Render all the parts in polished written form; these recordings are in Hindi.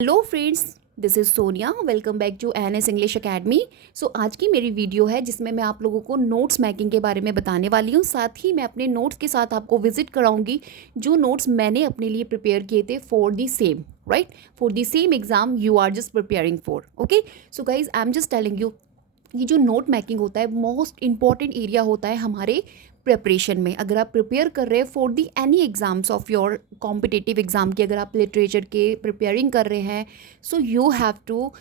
Hello friends, this is Sonia. Welcome back to N S English academy. So आज की मेरी वीडियो है जिसमें मैं आप लोगों को नोट्स मेकिंग के बारे में बताने वाली हूँ। साथ ही मैं अपने नोट्स के साथ आपको विजिट कराऊंगी जो नोट्स मैंने अपने लिए प्रिपेयर किए थे for the same right, for the same exam you are just preparing for. Okay, so guys I am just telling you, ये जो नोट मेकिंग होता है मोस्ट इंपॉर्टेंट एरिया होता है हमारे प्रिपरेशन में। अगर आप प्रिपेयर कर रहे हैं for the any exams of your competitive exam की, अगर आप लिटरेचर के प्रिपेयरिंग कर रहे हैं, so you have to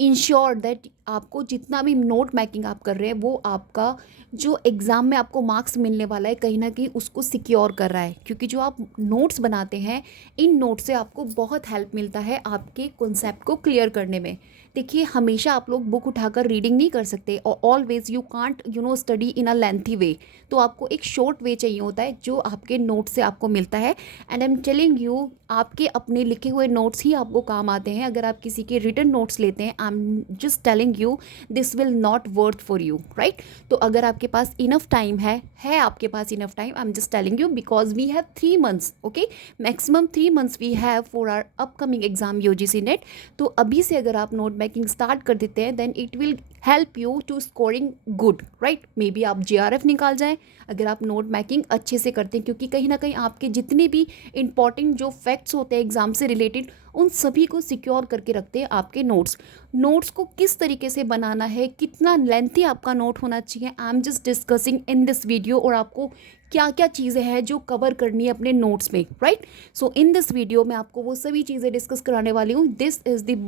ensure that आपको जितना भी नोट मेकिंग आप कर रहे हैं वो आपका जो एग्ज़ाम में आपको मार्क्स मिलने वाला है कहीं ना कहीं उसको सिक्योर कर रहा है। क्योंकि जो आप नोट्स बनाते हैं, इन नोट्स से आपको बहुत हेल्प मिलता है आपके कॉन्सेप्ट को क्लियर करने में। देखिए, हमेशा आप लोग बुक उठाकर रीडिंग नहीं कर सकते और always you can't study in a lengthy way. तो आपको एक शॉर्ट वे चाहिए होता है जो आपके नोट्स से आपको मिलता है। And I am telling you, आपके अपने लिखे हुए नोट्स ही आपको काम आते हैं। अगर आप किसी के रिटन नोट्स लेते हैं, I am just telling you this will not worth for you right. तो अगर आपके पास इनफ टाइम है आपके पास enough time, I am just telling you because we have 3 months। Okay, maximum 3 months we have for our upcoming exam UGC NET. तो अभी से अगर आप नोट मेकिंग स्टार्ट कर देते हैं then it will help you to scoring good right. Maybe आप JRF निकाल जाएं अगर आप नोट मेकिंग अच्छे से करते हैं, क्योंकि कहीं ना कहीं आपके जितने भी इंपॉर्टेंट जो फैक्ट्स होते हैं एग्जाम से रिलेटेड उन सभी को सिक्योर करके रखते हैं आपके नोट्स को किस तरीके से बनाना है, कितना लेंथी आपका नोट होना चाहिए, आई am just discussing in this video. और आपको क्या क्या चीज़ें हैं जो कवर करनी है अपने नोट्स में right. So in this video मैं आपको वो सभी चीज़ें डिस्कस कराने वाली हूँ। This is the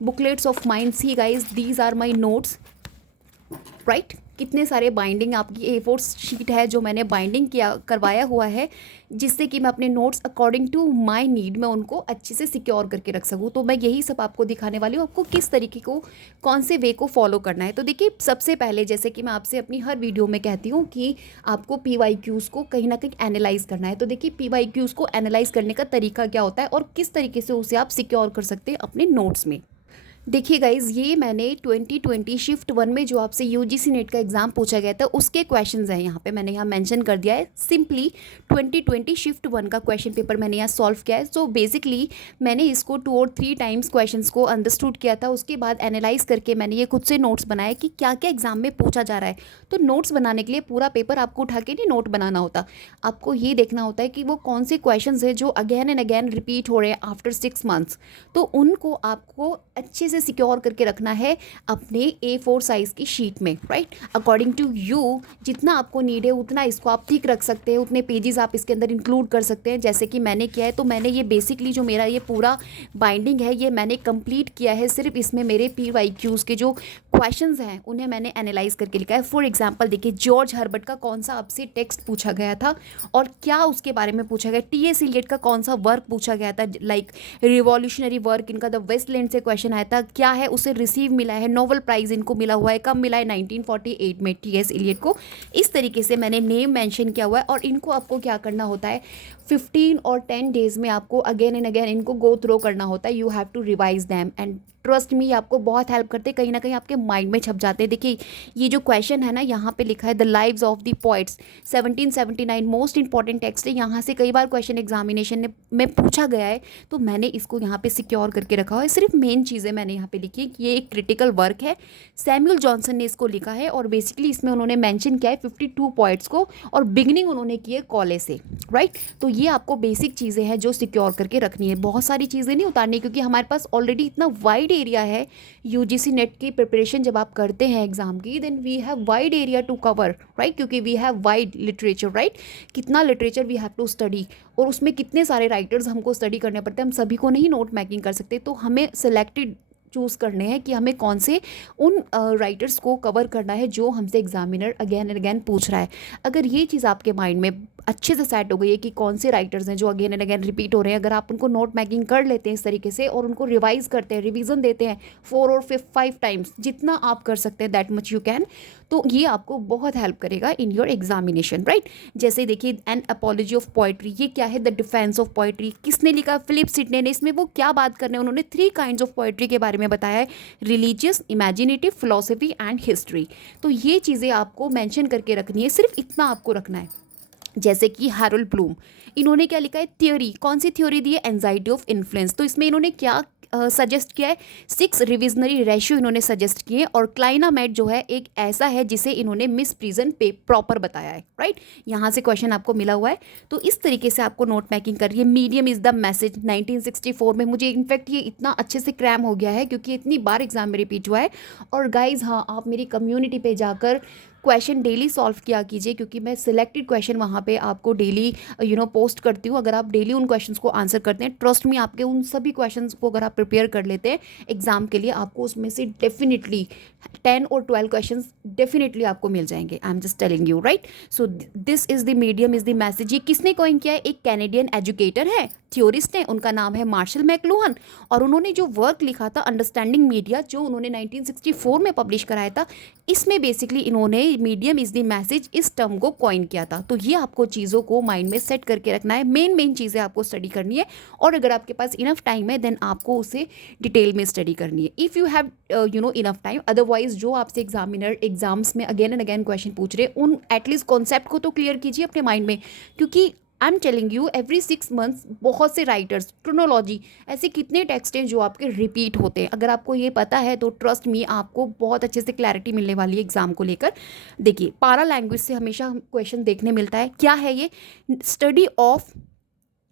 booklets of mind. See guys, these are my notes right. कितने सारे बाइंडिंग आपकी A4 शीट है जो मैंने बाइंडिंग करवाया हुआ है, जिससे कि मैं अपने notes according to my need में उनको अच्छे से सिक्योर करके रख सकूँ। तो मैं यही सब आपको दिखाने वाली हूँ, आपको किस तरीके को, कौन से वे को फॉलो करना है। तो देखिए, सबसे पहले जैसे कि मैं आपसे अपनी हर वीडियो में कहती हूँ कि आपको PYQs को कहीं ना कहीं एनालाइज करना है। तो देखिए, PYQs को एनालाइज करने का तरीका क्या होता है और किस तरीके से उसे आप सिक्योर कर सकते हैं अपने नोट्स में। देखिए गाइज, ये मैंने 2020 शिफ्ट 1 में जो आपसे UGC नेट का एग्जाम पूछा गया था उसके क्वेश्चंस हैं यहाँ पे, मैंने यहाँ मेंशन कर दिया है। सिंपली 2020 शिफ्ट 1 का क्वेश्चन पेपर मैंने यहाँ सॉल्व किया है। सो बेसिकली मैंने इसको 2 और 3 टाइम्स क्वेश्चंस को अंडरस्टूड किया था, उसके बाद एनालाइज करके मैंने ये खुद से नोट्स बनाए कि क्या क्या एग्जाम में पूछा जा रहा है। तो नोट्स बनाने के लिए पूरा पेपर आपको उठा के नहीं नोट बनाना होता, आपको ये देखना होता है कि वो कौन से क्वेश्चन है जो अगेन एंड अगेन रिपीट हो रहे हैं आफ्टर 6 months। तो उनको आपको अच्छे से सिक्योर करके रखना है अपने A4 साइज की शीट में राइट। अकॉर्डिंग टू यू, जितना आपको नीड है उतना इसको आप ठीक रख सकते हैं, उतने पेजेस आप इसके अंदर इंक्लूड कर सकते हैं जैसे कि मैंने किया है। तो मैंने ये बेसिकली जो मेरा ये पूरा बाइंडिंग है ये मैंने कंप्लीट किया है। सिर्फ इसमें मेरे PYQs के जो क्वेश्चंस हैं उन्हें मैंने एनालाइज करके लिखा है। फॉर एग्जाम्पल देखिए, जॉर्ज हर्बर्ट का कौन सा आपसे टेक्स्ट पूछा गया था और क्या उसके बारे में पूछा गया। TS इलियट का कौन सा वर्क पूछा गया था, लाइक रिवॉल्यूशनरी वर्क, इनका द वेस्टलैंड से क्वेश्चन आया था, क्या है उसे रिसीव मिला है, नोबेल प्राइज़ इनको मिला हुआ है, कब मिला है, 1948 में TS इलियट को। इस तरीके से मैंने नेम मेंशन किया हुआ है। और इनको आपको क्या करना होता है, 15 और 10 डेज़ में आपको अगेन एंड अगेन इनको गो थ्रो करना होता है। You have to revise them and trust me, आपको बहुत हेल्प करते हैं, कहीं ना कहीं आपके माइंड में छप जाते हैं। देखिए, ये जो क्वेश्चन है ना, यहाँ पे लिखा है the lives of the poets 1779, most important text है। यहाँ से कई बार क्वेश्चन एग्जामिनेशन में पूछा गया है, तो मैंने इसको यहाँ पे सिक्योर करके रखा हुआ है। सिर्फ मेन चीज़ें मैंने यहाँ पे लिखी है कि ये एक क्रिटिकल वर्क है, सैमुअल जॉनसन ने इसको लिखा है और बेसिकली इसमें उन्होंने मैंशन किया है 52 पॉइंट्स को और बिगनिंग उन्होंने की है कॉले से राइट। तो ये आपको बेसिक चीज़ें हैं जो सिक्योर करके रखनी है, बहुत सारी चीज़ें नहीं उतारनी, क्योंकि हमारे पास ऑलरेडी इतना वाइड एरिया है। UGC नेट की प्रिपरेशन जब आप करते हैं एग्जाम की, then we have wide area to cover right, क्योंकि we have wide literature right. कितना literature we have to study और उसमें कितने सारे राइटर्स हमको स्टडी करने पड़ते हैं, हम सभी को नहीं नोट मेकिंग कर सकते। तो हमें सिलेक्टेड चूज़ करने हैं कि हमें कौन से उन राइटर्स को कवर करना है जो हमसे एग्जामिनर अगेन एंड अगेन पूछ रहा है। अगर ये चीज़ आपके माइंड में अच्छे से सेट हो गई है कि कौन से राइटर्स हैं जो अगेन एंड अगेन रिपीट हो रहे हैं, अगर आप उनको नोट मेकिंग कर लेते हैं इस तरीके से और उनको रिवाइज करते हैं, रिवीजन देते हैं 4 और 5 टाइम्स, जितना आप कर सकते हैं दैट मच यू कैन, तो ये आपको बहुत हेल्प करेगा इन योर एग्जामिनेशन राइट। जैसे देखिए, एन अपॉलॉजी ऑफ पोइट्री, ये क्या है, द डिफेंस ऑफ पोइट्री, किसने लिखा, फिलिप सिडने ने। इसमें वो क्या बात कर रहे हैं, उन्होंने 3 काइंड्स ऑफ पोइट्री के बारे में बताया है, religious, imaginative, philosophy and history. तो ये चीज़ें आपको मेंशन करके रखनी है, सिर्फ इतना आपको रखना है। जैसे कि हैरोल्ड ब्लूम, इन्होंने क्या लिखा है, थ्योरी, कौन सी थ्योरी दी है, एंजाइटी ऑफ इन्फ्लुएंस। तो इसमें इन्होंने क्या सजेस्ट किया है, 6 रिविजनरी रेशियो इन्होंने सजेस्ट किए हैं, और क्लाइनामेट जो है एक ऐसा है जिसे इन्होंने मिस प्रिजन पे प्रॉपर बताया है, राइट। यहाँ से क्वेश्चन आपको मिला हुआ है, तो इस तरीके से आपको नोट मेकिंग करिए। मीडियम इज़ द मैसेज 1964 में, मुझे इनफैक्ट ये इतना अच्छे से क्रैम हो गया है क्योंकि इतनी बार एग्जाम में रिपीट हुआ है। और गाइज हाँ, आप मेरी कम्युनिटी पे जाकर क्वेश्चन डेली सॉल्व किया कीजिए, क्योंकि मैं सिलेक्टेड क्वेश्चन वहाँ पे आपको डेली पोस्ट करती हूँ। अगर आप डेली उन क्वेश्चंस को आंसर करते हैं, ट्रस्ट में आपके उन सभी क्वेश्चंस को अगर आप प्रिपेयर कर लेते हैं एग्जाम के लिए, आपको उसमें से डेफिनेटली 10 और 12 क्वेश्चंस डेफिनेटली आपको मिल जाएंगे। आई am just telling you, right. So this is the medium is the message. ये किसने कॉइन किया है? एक कैनेडियन एजुकेटर है, थ्योरिस्ट है, उनका नाम है मार्शल मैकलुहन, और उन्होंने जो वर्क लिखा था अंडरस्टैंडिंग मीडिया, जो उन्होंने 1964 में पब्लिश कराया था, इसमें बेसिकली इन्होंने मीडियम इज द मैसेज इस टर्म को कॉइन किया था। तो ये आपको चीज़ों को माइंड में सेट करके रखना है, मेन चीज़ें आपको स्टडी करनी है, और अगर आपके पास इनफ टाइम है देन आपको उसे डिटेल में स्टडी करनी है, if you have enough time. Otherwise जो आपसे एग्जामिनर एग्जाम्स में अगेन एंड अगेन क्वेश्चन पूछ रहे हैं, उन एटलीस्ट कॉन्सेप्ट को तो क्लियर कीजिए अपने माइंड में, क्योंकि आई am telling you every 6 months बहुत से राइटर्स, ट्रोनोलॉजी, ऐसे कितने टेक्स्ट हैं जो आपके रिपीट होते हैं। अगर आपको ये पता है तो ट्रस्ट मी आपको बहुत अच्छे से क्लैरिटी मिलने वाली है एग्जाम को लेकर। देखिए, पारा लैंग्वेज से हमेशा क्वेश्चन देखने मिलता है। क्या है ये? Study of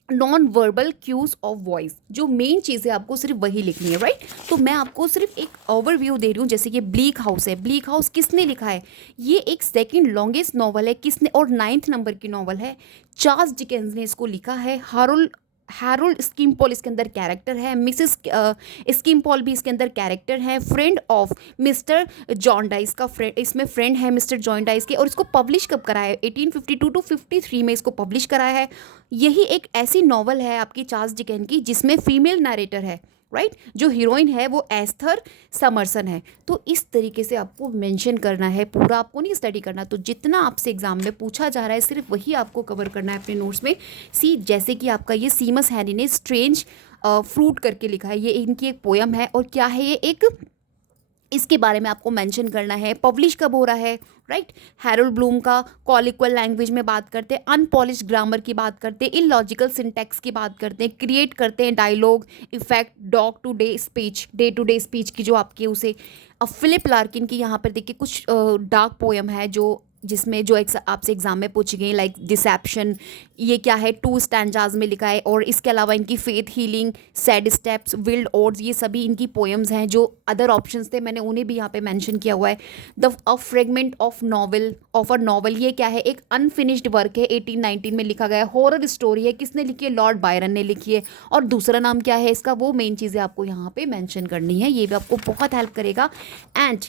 non verbal cues of voice. जो मेन चीज़ है आपको सिर्फ वही लिखनी है, राइट। तो मैं आपको सिर्फ एक ओवरव्यू दे रही हूँ। जैसे कि ब्लीक हाउस है, ब्लीक हाउस किसने लिखा है? ये एक सेकंड लॉन्गेस्ट नॉवल है, किसने, और 9th नंबर की नॉवल है। चार्ल्स डिकेंस ने इसको लिखा है। हैरोल्ड स्किम्पॉल इसके अंदर कैरेक्टर है, मिसेस स्किम्पॉल भी इसके अंदर कैरेक्टर है, friend of mister John dice का फ्रेंड, इसमें फ्रेंड है मिस्टर जॉन डाइस के। और इसको पब्लिश कब कराया है? 1852 टू 53 में इसको पब्लिश कराया है। यही एक ऐसी नॉवल है आपकी चार्ल्स डिकेन की जिसमें फीमेल नरेटर है, राइट। जो हीरोइन है वो एस्थर समरसन है। तो इस तरीके से आपको मेंशन करना है, पूरा आपको नहीं स्टडी करना। तो जितना आपसे एग्जाम में पूछा जा रहा है सिर्फ वही आपको कवर करना है अपने नोट्स में। सी, जैसे कि आपका ये सीमस हैरी ने स्ट्रेंज फ्रूट करके लिखा है, ये इनकी एक पोयम है। और क्या है ये? एक, इसके बारे में आपको मेंशन करना है, पब्लिश कब हो रहा है, राइट। हैरोल्ड ब्लूम का कॉलिक्वल लैंग्वेज में बात करते हैं, अनपॉलिश्ड ग्रामर की बात करते हैं, इलॉजिकल सिंटैक्स की बात करते हैं, क्रिएट करते हैं dialogue effect, day to day speech की जो आपकी उसे। अब फिलिप लार्किन की यहाँ पर देखिए कुछ डार्क पोएम है जो जिसमें जो आपसे एग्जाम में पूछी गई, लाइक डिसेप्शन, ये क्या है? 2 स्टैंजाज में लिखा है। और इसके अलावा इनकी faith healing, sad steps, wild oats, ये सभी इनकी पोएम्स हैं। जो अदर ऑप्शंस थे मैंने उन्हें भी यहाँ पे मेंशन किया हुआ है। अ फ्रेगमेंट ऑफ अ नॉवल, ये क्या है? एक अनफिनिश्ड वर्क है, 1819 में लिखा गया है। हॉरर स्टोरी है, किसने लिखी है? लॉर्ड बायरन ने लिखी है। और दूसरा नाम क्या है इसका? वो मेन चीज़ें आपको यहाँ पे मेंशन करनी है, ये भी आपको बहुत हेल्प करेगा। एंड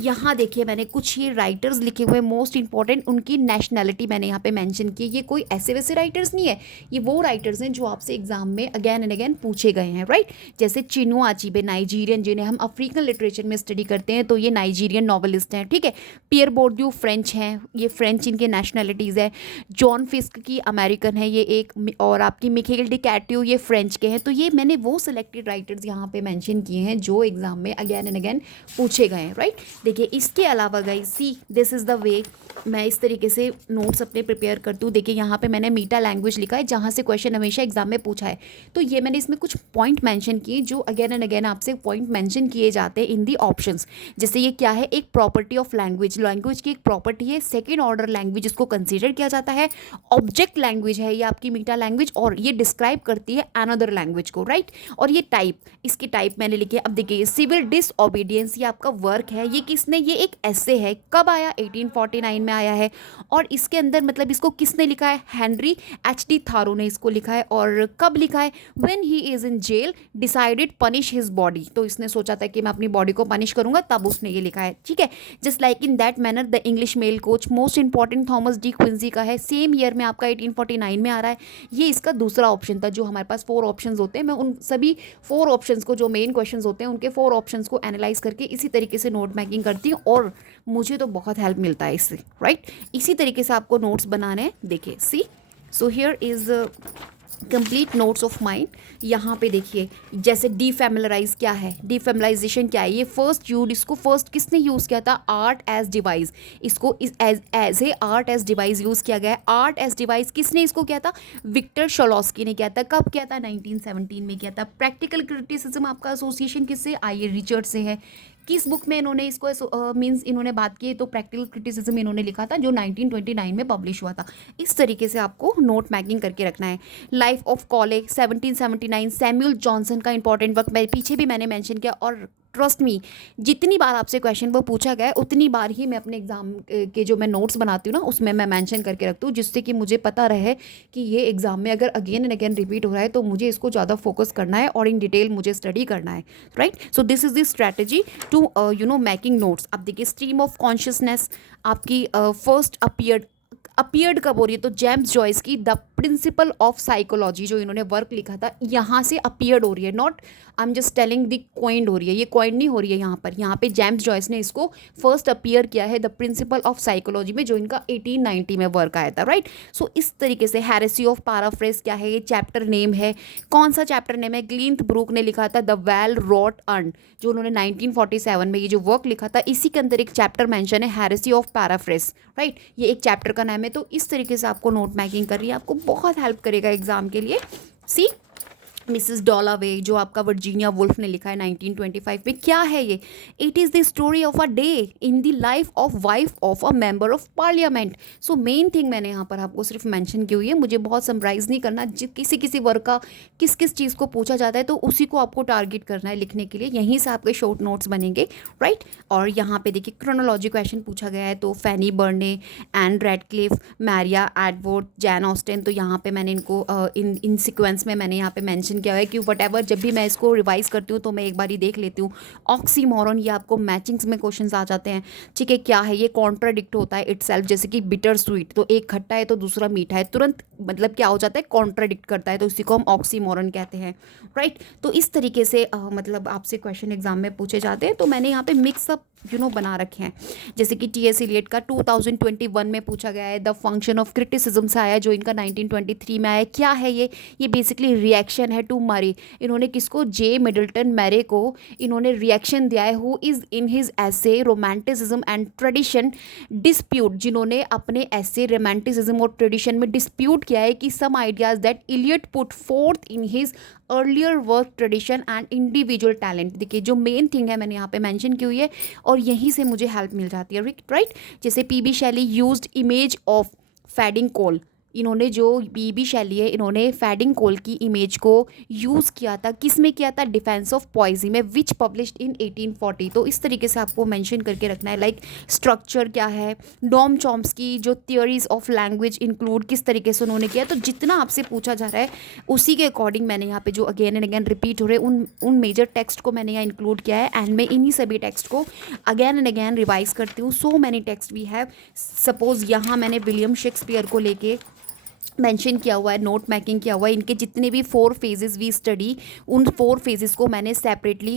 यहाँ देखिए मैंने कुछ ये राइटर्स लिखे हुए, मोस्ट इंपॉर्टेंट उनकी नेशनैलिटी मैंने यहाँ पे मेंशन की। ये कोई ऐसे वैसे राइटर्स नहीं है, ये वो राइटर्स हैं जो आपसे एग्जाम में अगेन एंड अगेन पूछे गए हैं, राइट। जैसे चिनुआ अचीबे, नाइजीरियन, जिन्हें हम अफ्रीकन लिटरेचर में स्टडी करते हैं, तो ये नाइजीरियन नॉवलिस्ट हैं, ठीक है। पियर बोर्ड्यू फ्रेंच हैं, ये फ्रेंच इनके नेशनैलिटीज़ है। जॉन फिस्क की अमेरिकन है ये एक, और आपकी मिखेल डी कैट्यू ये फ्रेंच के हैं। तो ये मैंने वो सिलेक्टेड राइटर्स यहाँ पे मेंशन किए हैं जो एग्जाम में अगेन एंड अगेन पूछे गए हैं, राइट। देखिए इसके अलावा guys, C this is the वे मैं इस तरीके से नोट्स अपने प्रिपेयर करती हूँ। देखिए यहाँ पे मैंने मीटा लैंग्वेज लिखा है जहाँ से क्वेश्चन हमेशा एग्जाम में पूछा है। तो ये मैंने इसमें कुछ पॉइंट मेंशन किए जो अगेन एंड अगेन आपसे पॉइंट मेंशन किए जाते हैं इन दी ऑप्शंस। जैसे ये क्या है? एक प्रॉपर्टी ऑफ लैंग्वेज, लैंग्वेज की एक प्रॉपर्टी है, सेकेंड ऑर्डर लैंग्वेज इसको कंसिडर किया जाता है। ऑब्जेक्ट लैंग्वेज है ये आपकी मीटा लैंग्वेज, और ये डिस्क्राइब करती है अनदर लैंग्वेज को, राइट। और ये टाइप, इसकी टाइप मैंने लिखी है। अब देखिए सिविल डिसओबीडियंस, ये आपका वर्क है, ये किसने, ये एक ऐसे है, कब आया? 1849 में आया है। और इसके अंदर मतलब इसको किसने लिखा है? Henry H D. थारो ने इसको लिखा है। और कब लिखा है? When he is in jail decided punish his body, तो इसने सोचा था कि मैं अपनी बॉडी को पनिश करूंगा, तब उसने ये लिखा है, ठीक है। Just like in that manner the English mail coach, most important Thomas De Quincey का है, सेम ईयर में आपका 1849 में आ रहा है। ये इसका दूसरा ऑप्शन था। जो हमारे पास 4 ऑप्शन होते हैं, मैं उन सभी 4 ऑप्शन को, जो मेन क्वेश्चन होते हैं उनके 4 ऑप्शन को एनालाइज करके इसी तरीके से नोट मेकिंग करती हूँ, और मुझे तो बहुत हेल्प मिलता है इससे, राइट। इसी तरीके से आपको नोट्स बनाने हैं। देखिए see, so here is complete notes of mind. यहाँ पे देखिए, जैसे डीफेमिलराइज क्या है, डीफेमिलाइजेशन क्या है, ये फर्स्ट यूज, इसको फर्स्ट किसने यूज़ किया था, आर्ट एज डिवाइस। इसको as a art as device use किया गया है। आर्ट एज डिवाइस किसने इसको किया था, विक्टर शोलॉस्की ने किया था। कब किया था, 1917 में किया था। प्रैक्टिकल क्रिटिसिज्म आपका एसोसिएशन किससे, आई रिचर्ड से है। किस बुक में इन्होंने इसको मीन्स इन्होंने बात की, तो प्रैक्टिकल क्रिटिसिज्म इन्होंने लिखा था जो 1929 में पब्लिश हुआ था। इस तरीके से आपको नोट मैकिंग करके रखना है। लाइफ ऑफ कॉले 1779, सैमुअल जॉनसन का इंपॉर्टेंट वर्क पीछे भी मैंने मेंशन किया। और ट्रस्ट मी, जितनी बार आपसे क्वेश्चन वो पूछा गया है उतनी बार ही मैं अपने एग्जाम के जो मैं नोट्स बनाती हूँ ना उसमें मैं मेंशन करके रखती हूँ, जिससे कि मुझे पता रहे कि ये एग्जाम में अगर अगेन एंड अगेन रिपीट हो रहा है तो मुझे इसको ज़्यादा फोकस करना है और इन डिटेल मुझे स्टडी करना है, right. So this is the strategy to making notes. अब देखिए, स्ट्रीम ऑफ कॉन्शियसनेस आपकी फर्स्ट अपीयर्ड कब हो रही है, तो जेम्स जॉयस की द प्रिंसिपल ऑफ साइकोलॉजी जो इन्होंने वर्क लिखा था, यहाँ से अपीयर्ड हो रही है। Not I am just telling the coined हो रही है, ये कॉइंड नहीं हो रही है यहाँ पे जेम्स जॉयस ने इसको फर्स्ट अपीयर किया है द प्रिंसिपल ऑफ साइकोलॉजी में, जो इनका 1890 में वर्क आया था, राइट। सो इस तरीके से हेरेसी ऑफ पैराफ्रेज क्या है, ये चैप्टर नेम है। कौन सा चैप्टर नेम है, ग्लिंथ ब्रूक ने लिखा था द वेल रॉट अर्न, जो उन्होंने 1947 में ये जो वर्क लिखा था, इसी के अंदर एक चैप्टर मेंशन है हेरेसी ऑफ पैराफ्रेज, राइट। ये एक चैप्टर का नाम है। तो इस तरीके से आपको नोट मैकिंग करनी है, आपको बहुत हेल्प करेगा एग्जाम के लिए। सी मिसिस डॉलावे जो आपका वर्जीनिया वुल्फ ने लिखा है 1925 में, क्या है ये, it is the story of a day in the life of wife of a member of parliament. So main thing मैंने यहाँ पर आपको सिर्फ मेंशन की हुई है, मुझे बहुत समराइज नहीं करना। किसी किसी वर्क का किस किस चीज़ को पूछा जाता है तो उसी को आपको टारगेट करना है लिखने के लिए, यहीं से आपके शॉर्ट नोट्स बनेंगे, राइट। और यहाँ पे देखिए क्रोनोलॉजी क्वेश्चन पूछा गया है, तो Fanny Burney, Ann Radcliffe, Maria Edward, Jane Austen, तो यहाँ पे मैंने इनको इन सीक्वेंस में मैंने यहाँ पे मेंशन किया है कि वटएवर जब भी मैं इसको रिवाइज करती हूँ तो मैं एक बार ही देख लेती हूँ। ऑक्सीमोरन, ये आपको मैचिंग्स में क्वेश्चंस आ जाते हैं, ठीक है। क्या है ये, कॉन्ट्राडिक्ट होता है इटसेल्फ, जैसे कि बिटर स्वीट, तो एक खट्टा है तो दूसरा मीठा है, तुरंत मतलब क्या हो जाता है, कॉन्ट्राडिक्ट करता है, तो इसी को हम ऑक्सीमोरन कहते हैं, राइट। तो इस तरीके से मतलब आपसे क्वेश्चन एग्जाम में पूछे जाते हैं। तो मैंने यहाँ पे मिक्सअप बना रखे हैं, जैसे कि टी.एस. इलियट का 2021 में पूछा गया है, द फंक्शन ऑफ क्रिटिसिज्म से आया जो इनका 1923 में आया। क्या है ये बेसिकली रिएक्शन है टू मरे। इन्होंने किसको, जे मिडल्टन मैरे को इन्होंने रिएक्शन दिया है, हु इज़ इन हिज ऐसे रोमांटिसिज्म एंड ट्रेडिशन डिस्प्यूट, जिन्होंने अपने ऐसे रोमांटिसिज्म और ट्रेडिशन में डिस्प्यूट किया है कि some ideas that Eliot put forth in his earlier work tradition and individual talent. देखिए जो मेन थिंग है मैंने यहाँ पे मेंशन की हुई है और यहीं से मुझे हेल्प मिल जाती है, राइट। जैसे पी.बी. शैली यूज्ड इमेज ऑफ फैडिंग कोल, इन्होंने जो पी.बी. शैली है इन्होंने फैडिंग कोल की इमेज को यूज़ किया था, किस में किया था, डिफेंस ऑफ पॉइजी में, विच पब्लिश्ड इन 1840। तो इस तरीके से आपको मेंशन करके रखना है। लाइक स्ट्रक्चर क्या है, नोम चॉम्स्की जो थियोरीज ऑफ लैंग्वेज इंक्लूड किस तरीके से उन्होंने किया। तो जितना आपसे पूछा जा रहा है उसी के अकॉर्डिंग मैंने यहाँ पे जो अगेन एंड अगेन रिपीट हो रहे हैं उन मेजर टेक्स्ट को मैंने यहाँ इंक्लूड किया है, एंड मैं इन्हीं सभी टेक्स्ट को अगेन एंड अगेन रिवाइज करती हूँ। So many text we have, suppose यहाँ मैंने विलियम शेक्सपियर को लेके मेंशन किया हुआ है, नोट मैकिंग किया हुआ है, इनके जितने भी 4 फेजेस वी स्टडी, उन 4 फेजेस को मैंने सेपरेटली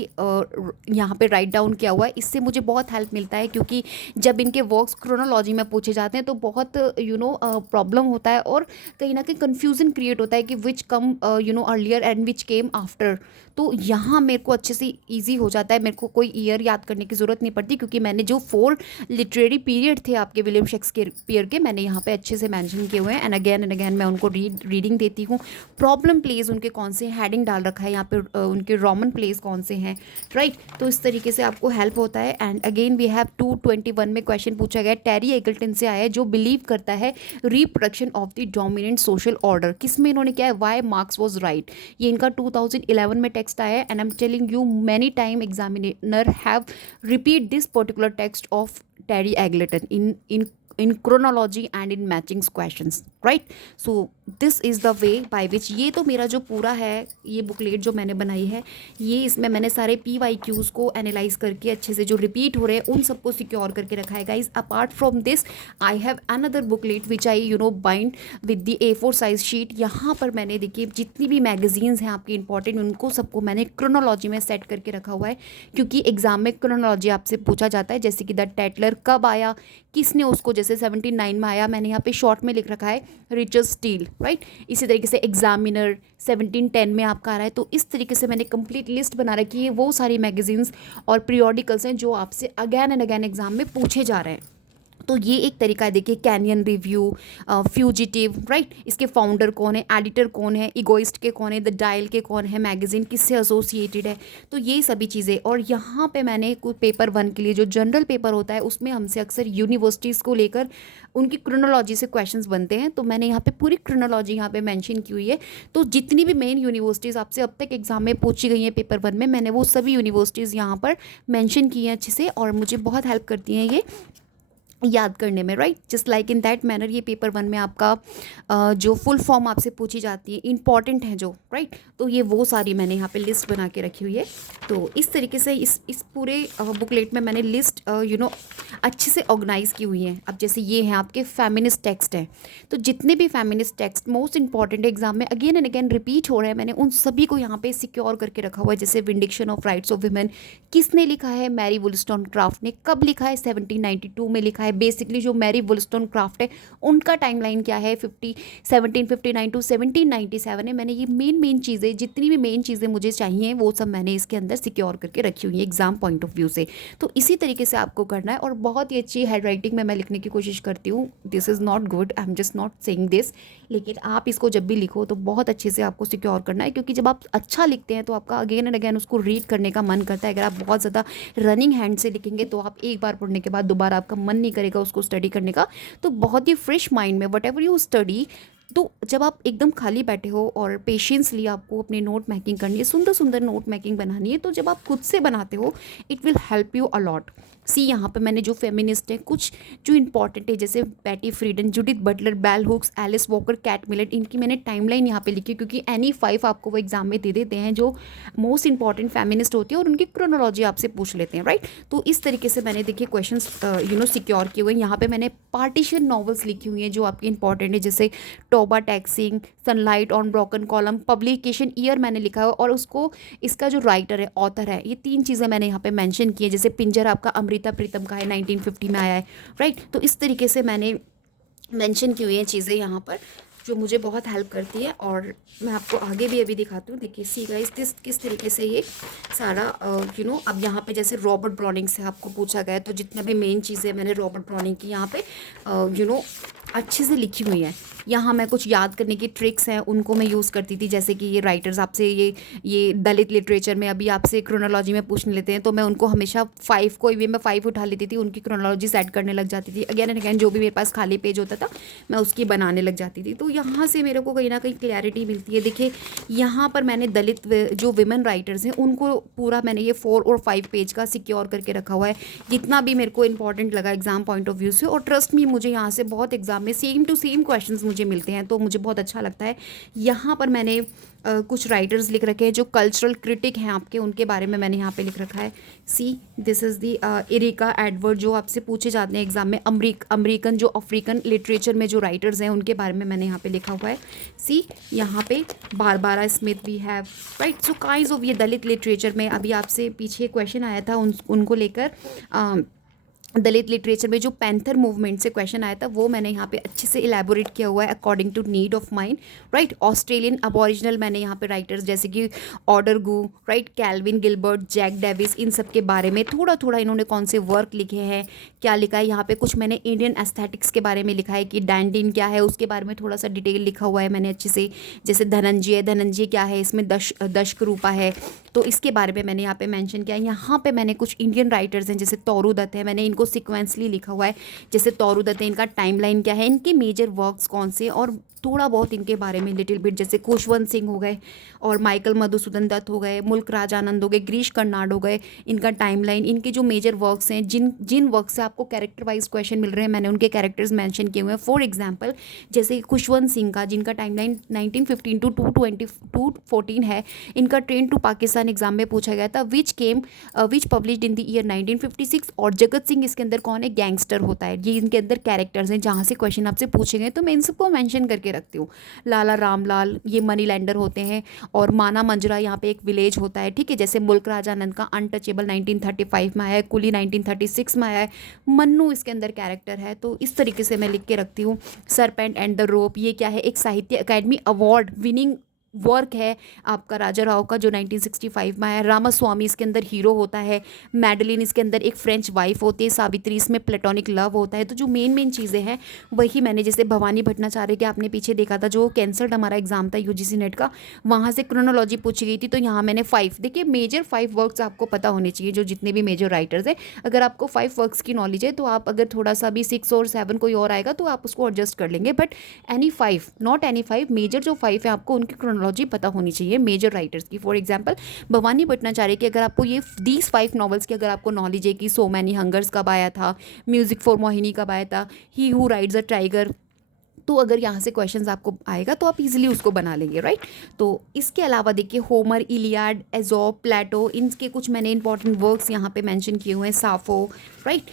यहाँ पे राइट डाउन किया हुआ है। इससे मुझे बहुत हेल्प मिलता है, क्योंकि जब इनके वर्क्स क्रोनोलॉजी में पूछे जाते हैं तो बहुत प्रॉब्लम होता है और कहीं ना कहीं कन्फ्यूजन क्रिएट होता है कि which come earlier and which came after. तो यहाँ मेरे को अच्छे से ईजी हो जाता है, मेरे को कोई ईयर याद करने की ज़रूरत नहीं पड़ती, क्योंकि मैंने जो 4 लिटरेरी पीरियड थे आपके विलियम शेक्सपियर के मैंने यहाँ पे अच्छे से मेंशन किए हुए हैं, एंड अगेन मैं उनको रीडिंग देती हूँ। प्रॉब्लम प्लेस उनके कौन से, हेडिंग डाल रखा है यहाँ पे उनके रोमन प्लेस कौन से हैं, राइट। तो इस तरीके से आपको हेल्प होता है। एंड अगेन वी हैव 221 में क्वेश्चन पूछा गया, टेरी एगल्टन से आया है, जो बिलीव करता है reproduction of the dominant social order. किस में इन्होंने क्या है, वाई मार्क्स वॉज राइट, ये इनका 2011 में टेक्स्ट आया है, and I am telling you many time examiner have repeat this particular text of Terry Eagleton in chronology and in matching questions, right? So this is the way by which, ये तो मेरा जो पूरा है ये बुकलेट जो मैंने बनाई है, ये इसमें मैंने सारे PYQs को एनालाइज करके अच्छे से जो रिपीट हो रहे हैं उन सबको सिक्योर करके रखा है guys. Apart from this I have another booklet which I bind with the A4 size sheet. यहाँ पर मैंने देखिए जितनी भी मैगजीन्स हैं आपकी इंपॉर्टेंट, उनको सबको मैंने क्रोनोलॉजी में सेट करके रखा हुआ है, क्योंकि एग्जाम में क्रोनोलॉजी आपसे पूछा जाता है। जैसे कि द टेटलर कब आया, किसने उसको, जैसे 79 में आया, मैंने यहाँ पे शॉर्ट में लिख रखा है रिचर्ड स्टील, राइट। इसी तरीके से एग्जामिनर 1710 में आपका आ रहा है। तो इस तरीके से मैंने कंप्लीट लिस्ट बना रखी है, वो सारी मैगजीन्स और पीरियोडिकल्स हैं जो आपसे अगैन एंड अगैन एग्जाम में पूछे जा रहे हैं। तो ये एक तरीका है। देखिए, कैनियन रिव्यू, फ्यूजिटिव, राइट, इसके फाउंडर कौन है, एडिटर कौन है, इगोइस्ट के कौन है, द डायल के कौन है, मैगजीन किससे एसोसिएटेड है, तो ये सभी चीज़ें। और यहाँ पे मैंने कोई पेपर 1 के लिए जो जनरल पेपर होता है उसमें हमसे अक्सर यूनिवर्सिटीज़ को लेकर उनकी क्रोनोलॉजी से क्वेश्चंस बनते हैं, तो मैंने यहाँ पे पूरी क्रोनोलॉजी यहाँ पे मेंशन की हुई है। तो जितनी भी मेन यूनिवर्सिटीज़ आपसे अब तक एग्जाम में पूछी गई हैं पेपर 1 में, मैंने वो सभी यूनिवर्सिटीज़ यहाँ पर मेंशन की हैं अच्छे से, और मुझे बहुत हेल्प करती हैं ये याद करने में, right. Just like in that manner ये पेपर 1 में आपका जो फुल फॉर्म आपसे पूछी जाती है, इंपॉर्टेंट है जो, राइट, तो ये वो सारी मैंने यहाँ पे लिस्ट बना के रखी हुई है। तो इस तरीके से इस पूरे बुकलेट में मैंने लिस्ट अच्छे से ऑर्गेनाइज़ की हुई है। अब जैसे ये हैं आपके फेमिनिस्ट टेक्स्ट हैं, तो जितने भी feminist text most important exam में अगेन एंड अगेन रिपीट हो रहे हैं, मैंने उन सभी को यहाँ पे सिक्योर करके रखा हुआ है। जैसे विंडिक्शन ऑफ राइट्स ऑफ वुमेन किसने लिखा है, मैरी वुllstonecraft ने। कब लिखा है, 1792 में लिखा है। बेसिकली जो मैरी वुllstonecraft है उनका टाइमलाइन क्या है, 1759 टू 1797 है। मैंने ये मेन चीज़ें, जितनी भी मेन चीज़ें मुझे चाहिए वो सब मैंने इसके अंदर सिक्योर करके रखी हुई है एग्जाम पॉइंट ऑफ व्यू से। तो इसी तरीके से आपको करना है, और बहुत ही अच्छी हैंड राइटिंग में मैं लिखने की कोशिश करती हूँ। This is not good, I am just not saying this, लेकिन आप इसको जब भी लिखो तो बहुत अच्छे से आपको सिक्योर करना है, क्योंकि जब आप अच्छा लिखते हैं तो आपका अगेन एंड अगेन उसको रीड करने का मन करता है। अगर आप बहुत ज़्यादा रनिंग हैंड से लिखेंगे तो आप एक बार पढ़ने के बाद दोबारा आपका मन नहीं करेगा उसको स्टडी करने का। तो बहुत ही फ्रेश माइंड में वट एवर यू स्टडी, तो जब आप एकदम खाली बैठे हो और पेशेंसली आपको अपनी नोट मेकिंग करनी है, सुंदर सुंदर नोट मेकिंग बनानी है, तो जब आप खुद से बनाते हो it will help you a lot. See यहाँ पे मैंने जो फेमिनिस्ट हैं कुछ जो इंपॉर्टेंट है, जैसे Betty Friedan, Judith Butler, bell hooks, Alice Walker, Kate Millett, इनकी मैंने टाइमलाइन यहाँ पे लिखी, क्योंकि एनी 5 आपको वो एग्जाम में दे देते हैं जो मोस्ट इंपॉर्टेंट फेमिनिस्ट होती है, और उनकी क्रोनोलॉजी आपसे पूछ लेते हैं, राइट। तो इस तरीके से मैंने देखिए क्वेश्चन सिक्योर किए हुए हैं। यहाँ पे मैंने पार्टीशन नॉवेल्स लिखी हुई हैं जो आपकी इंपॉर्टेंट है, जैसे Toba Tek Singh, sunlight on broken column, publication year मैंने लिखा है, और उसको इसका जो राइटर है, ऑथर है, ये 3 चीज़ें मैंने यहाँ पे मेंशन की है। जैसे पिंजर आपका अमृता प्रीतम का है, 1950 में आया है, राइट। तो इस तरीके से मैंने मेंशन की हुई हैं चीज़ें यहाँ पर जो मुझे बहुत हेल्प करती है, और मैं आपको आगे भी अभी दिखाती हूँ। देखिए सी गाइस, किस तरीके से ये सारा अब यहाँ पे जैसे रॉबर्ट ब्राउनिंग से आपको पूछा गया, तो जितना भी मेन चीज़ें मैंने रॉबर्ट ब्राउनिंग की यहाँ पे अच्छे से लिखी हुई हैं। यहाँ मैं कुछ याद करने की ट्रिक्स हैं उनको मैं यूज़ करती थी, जैसे कि ये राइटर्स आपसे ये दलित लिटरेचर में अभी आपसे क्रोनोलॉजी में पूछने लेते हैं, तो मैं उनको हमेशा 5 कोई भी मैं 5 उठा लेती थी, उनकी क्रोनोलॉजी सेट करने लग जाती थी। अगेन एंड अगेन जो भी मेरे पास खाली पेज होता था मैं उसकी बनाने लग जाती थी। तो यहाँ से मेरे को कहीं ना कहीं क्लैरिटी मिलती है। देखिए यहाँ पर मैंने दलित जो विमेन राइटर्स हैं उनको पूरा मैंने ये 4 और 5 पेज का सिक्योर करके रखा हुआ है, जितना भी मेरे को इंपॉर्टेंट लगा एग्जाम पॉइंट ऑफ व्यू से। और ट्रस्ट मी, मुझे यहाँ से बहुत एग्जाम में सेम टू सेम क्वेश्चंस मुझे मिलते हैं, तो मुझे बहुत अच्छा लगता है। यहाँ पर मैंने कुछ राइटर्स लिख रखे हैं जो कल्चरल क्रिटिक हैं आपके, उनके बारे में मैंने यहाँ पे लिख रखा है। See this is the Erica Edward, जो आपसे पूछे जाते हैं एग्जाम में, अमेरिकन जो अफ्रीकन लिटरेचर में जो राइटर्स हैं उनके बारे में मैंने यहाँ पे लिखा हुआ है। सी यहाँ पे Barbara Smith we have, right. So kinds of ये दलित लिटरेचर में अभी आपसे पीछे क्वेश्चन आया था उनको लेकर, दलित लिटरेचर में जो पैंथर मूवमेंट से क्वेश्चन आया था वो मैंने यहाँ पे अच्छे से इलेबोरेट किया हुआ है according to need of mind, right. Australian Aboriginal मैंने यहाँ पे राइटर्स जैसे कि ऑर्डर गू, right, Calvin Gilbert, Jack Davis, इन सब के बारे में थोड़ा थोड़ा इन्होंने कौन से वर्क लिखे हैं, क्या लिखा है। यहाँ पे कुछ मैंने इंडियन एस्थेटिक्स के बारे में लिखा है कि डैंडिन क्या है, उसके बारे में थोड़ा सा डिटेल लिखा हुआ है मैंने अच्छे से। जैसे धनंजय क्या है, इसमें दशक रूपा है, तो इसके बारे में मैंने यहाँ पे मेंशन किया है। यहाँ पे मैंने कुछ इंडियन राइटर्स हैं जैसे तौरू दत्त है, मैंने इनको सिक्वेंसली लिखा हुआ है। जैसे तौरू दत्त है, इनका टाइमलाइन क्या है, इनके मेजर वर्क्स कौन से, और थोड़ा बहुत इनके बारे में लिटिल बिट, जैसे खुशवंत सिंह हो गए और माइकल मधुसूदन दत्त हो गए, मुल्क राज आनंद हो गए, गिरीश कर्नाड हो गए, इनका टाइमलाइन, इनके जो मेजर वर्क्स हैं, जिन वर्क से आपको कैरेक्टर वाइज क्वेश्चन मिल रहे हैं, मैंने उनके कैरेक्टर्स मेंशन किए हुए हैं। फॉर एग्जांपल जैसे खुशवंत सिंह का, जिनका टाइमलाइन 1915 टू 214 है, इनका ट्रेन टू पाकिस्तान एग्जाम में पूछा गया था, विच पब्लिश्ड इन द ईयर 1956। और जगत सिंह इसके अंदर कौन है, गैंगस्टर होता है। ये इनके अंदर कैरेक्टर्स हैं जहाँ से क्वेश्चन आपसे पूछे गए, तो मैं इन सबको मैंशन करके रखती हूँ। लाला रामलाल ये मनी लैंडर होते हैं, और माना मंजरा यहाँ पे एक विलेज होता है, ठीक है। जैसे मुल्क राजानंद का अनटचेबल 1935 में आया है, कुली 1936 में आया है, मन्नू इसके अंदर कैरेक्टर है। तो इस तरीके से मैं लिख के रखती हूँ। सरपेंट एंड द रोप ये क्या है, एक साहित्य अकादमी अवार्ड विनिंग वर्क है आपका राजा राव का, जो 1965 में आया। रामास्वामी इसके अंदर हीरो होता है। मैडलिन इसके अंदर एक फ्रेंच वाइफ होती है। सावित्री इसमें प्लेटोनिक लव होता है। तो जो मेन चीज़ें हैं वही मैंने, जैसे भवानी भट्टाचार्य के आपने पीछे देखा था जो कैंसल्ड हमारा एग्जाम था यूजीसी नेट का, वहाँ से क्रोनोलॉजी पूछी गई थी। तो यहाँ मैंने 5 देखिए मेजर 5 वर्क्स आपको पता होने चाहिए, जो जितने भी मेजर राइटर्स हैं। अगर आपको 5 वर्क्स की नॉलेज है तो आप अगर थोड़ा सा भी 6 और 7 कोई और आएगा तो आप उसको एडजस्ट कर लेंगे, but any 5 not any 5 major जो 5 है आपको उनकी क्रोनोलॉजी पता होनी चाहिए मेजर राइटर्स की। फॉर एग्जांपल भवानी भट्टाचार्य की अगर आपको ये दीज 5 नॉवेल्स की अगर आपको नॉलेज है कि सो मैनी हंगर्स कब आया था, म्यूजिक फॉर मोहिनी कब आया था, he who rides a tiger, तो अगर यहाँ से क्वेश्चंस आपको आएगा तो आप इजीली उसको बना लेंगे, राइट। तो इसके अलावा देखिए होमर, इलियाड, एजोप, प्लेटो, इनके कुछ मैंने इंपॉर्टेंट वर्क्स यहाँ पे मेंशन किए हुए हैं, साफो, राइट।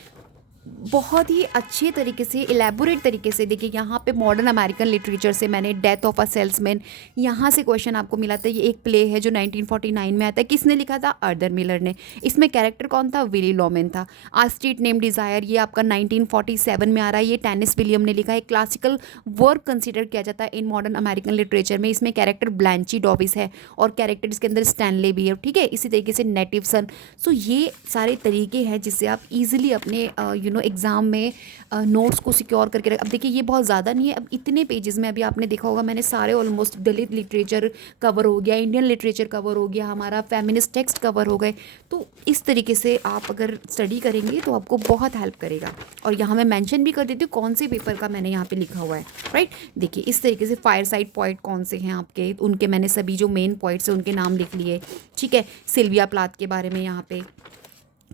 बहुत ही अच्छे तरीके से इलेबोरेट तरीके से देखिए यहाँ पे मॉडर्न अमेरिकन लिटरेचर से मैंने डेथ ऑफ अ सेल्समैन, यहाँ से क्वेश्चन आपको मिला था। ये एक प्ले है जो 1949 में आता है। किसने लिखा था? आर्थर मिलर ने। इसमें कैरेक्टर कौन था? विली लॉमेन था। आ स्ट्रीट नेम डिज़ायर ये आपका 1947 में आ रहा है। ये टेनिस विलियम ने लिखा है। क्लासिकल वर्क कंसिडर किया जाता है इन मॉडर्न अमेरिकन लिटरेचर में। इसमें कैरेक्टर ब्लैंची डॉबिस है और कैरेक्टर इसके अंदर स्टैनले भी है, ठीक है। इसी तरीके से नेटिव सन। सो ये सारे तरीके हैं जिससे आप ईजिली अपने एग्ज़ाम में नोट्स को सिक्योर करके अब देखिए ये बहुत ज़्यादा नहीं है। अब इतने पेजेस में अभी आपने देखा होगा मैंने सारे ऑलमोस्ट दलित लिटरेचर कवर हो गया, इंडियन लिटरेचर कवर हो गया, हमारा फेमिनिस्ट टेक्स्ट कवर हो गए। तो इस तरीके से आप अगर स्टडी करेंगे तो आपको बहुत हेल्प करेगा। और यहाँ मैं मेंशन भी कर देती हूँ कौन से पेपर का मैंने यहाँ पे लिखा हुआ है, राइट। देखिए इस तरीके से फायर साइड पॉइंट कौन से हैं आपके, उनके मैंने सभी जो मेन पॉइंट्स हैं उनके नाम लिख लिए, ठीक है। सिल्विया प्लाथ के बारे में यहाँ पे